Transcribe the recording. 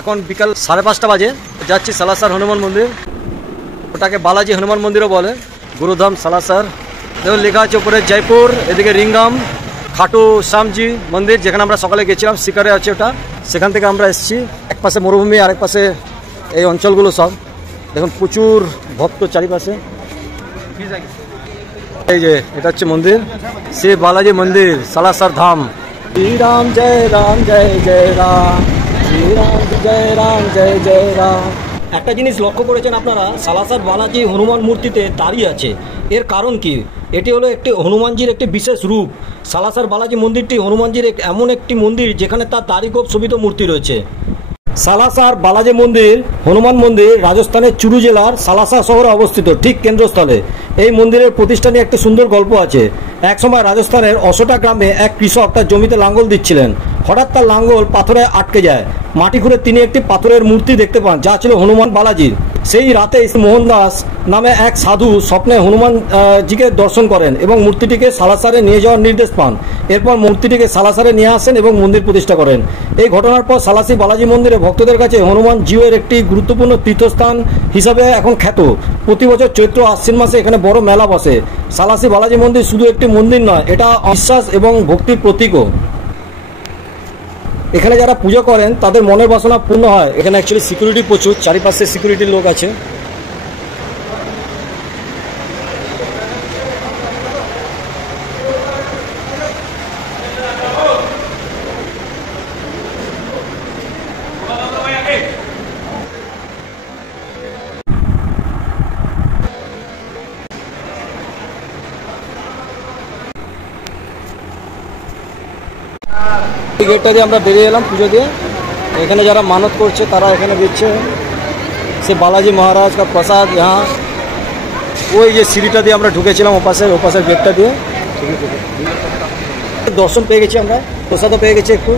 এখন বিকাল 5:30 বাজে। যাচ্ছি সালাসার হনুমান মন্দির, ওটাকে বালাজি হনুমান মন্দিরও বলে, গুরুধাম সালাসার। দেখুন লেখা আছে উপরে জয়পুর, এদিকে রিঙ্গাম খাটু শ্যামজি মন্দির, যেখানে আমরা সকালে গেছিলাম, শিকারে আছে ওটা, সেখান থেকে আমরা এসেছি। এক পাশে মরুভূমি, আরেক পাশে এই অঞ্চলগুলো সব দেখুন, প্রচুর ভক্ত চারিপাশে। এই যে এটা হচ্ছে মন্দির, শ্রী বালাজি মন্দির সালাসার ধাম। শ্রীরাম জয় রাম জয় জয় রাম, শ্রীরাম জয় রাম জয় জয় রাম। একটা জিনিস লক্ষ্য করেছেন আপনারা, সালাসার বালাজি হনুমান মূর্তিতে দাঁড়িয়ে আছে, এর কারণ কি? এটি হলো একটি হনুমানজির একটি বিশেষ রূপ। সালাসার বালাজি মন্দিরটি হনুমানজির এমন একটি মন্দির যেখানে তার দাড়িগোপ শোভিত মূর্তি রয়েছে। সালাসার বালাজি মন্দির হনুমান মন্দির রাজস্থানের চুরু জেলার সালাসা শহরে অবস্থিত, ঠিক কেন্দ্রস্থলে। এই মন্দিরের প্রতিষ্ঠা নিয়ে একটি সুন্দর গল্প আছে। এক সময় রাজস্থানের অশোটা গ্রামে এক কৃষক তার জমিতে লাঙ্গল দিচ্ছিলেন। হঠাৎ তার লাঙ্গল পাথরে আটকে যায়। মাটি খুঁড়ে তিনি একটি পাথরের মূর্তি দেখতে পান, যা ছিল হনুমান বালাজির। সেই রাতে মোহনদাস নামে এক সাধু স্বপ্নে হনুমানজিকে দর্শন করেন এবং মূর্তিটিকে সালাসারে নিয়ে যাওয়ার নির্দেশ পান। এরপর মূর্তিটিকে সালাসারে নিয়ে আসেন এবং মন্দির প্রতিষ্ঠা করেন। এই ঘটনার পর সালাসি বালাজি মন্দিরে ভক্তদের কাছে হনুমান জিউয়ের একটি গুরুত্বপূর্ণ তীর্থস্থান হিসাবে এখন খ্যাত। প্রতি বছর চৈত্র আশ্বিন মাসে এখানে বড় মেলা বসে। সালাসি বালাজি মন্দির শুধু একটি মন্দির নয়, এটা বিশ্বাস এবং ভক্তির প্রতীকও। এখানে যারা পুজো করেন তাদের মনের বাসনা পূর্ণ হয়। এখানে অ্যাকচুয়ালি সিকিউরিটি প্রচুর, চারিপাশে সিকিউরিটির লোক আছে। এই গেটটা দিয়ে আমরা বেরিয়ে এলাম পুজো দিয়ে। এখানে যারা মানত করছে তারা এখানে দিচ্ছে সে বালাজি মহারাজ কা প্রসাদ। यहाँ ওই যে সিঁড়িটা দিয়ে আমরা ঢুকেছিলাম ওপাশের গেটটা দিয়ে, দর্শন পেয়ে গেছি আমরা, প্রসাদও পেয়ে গেছি একটু।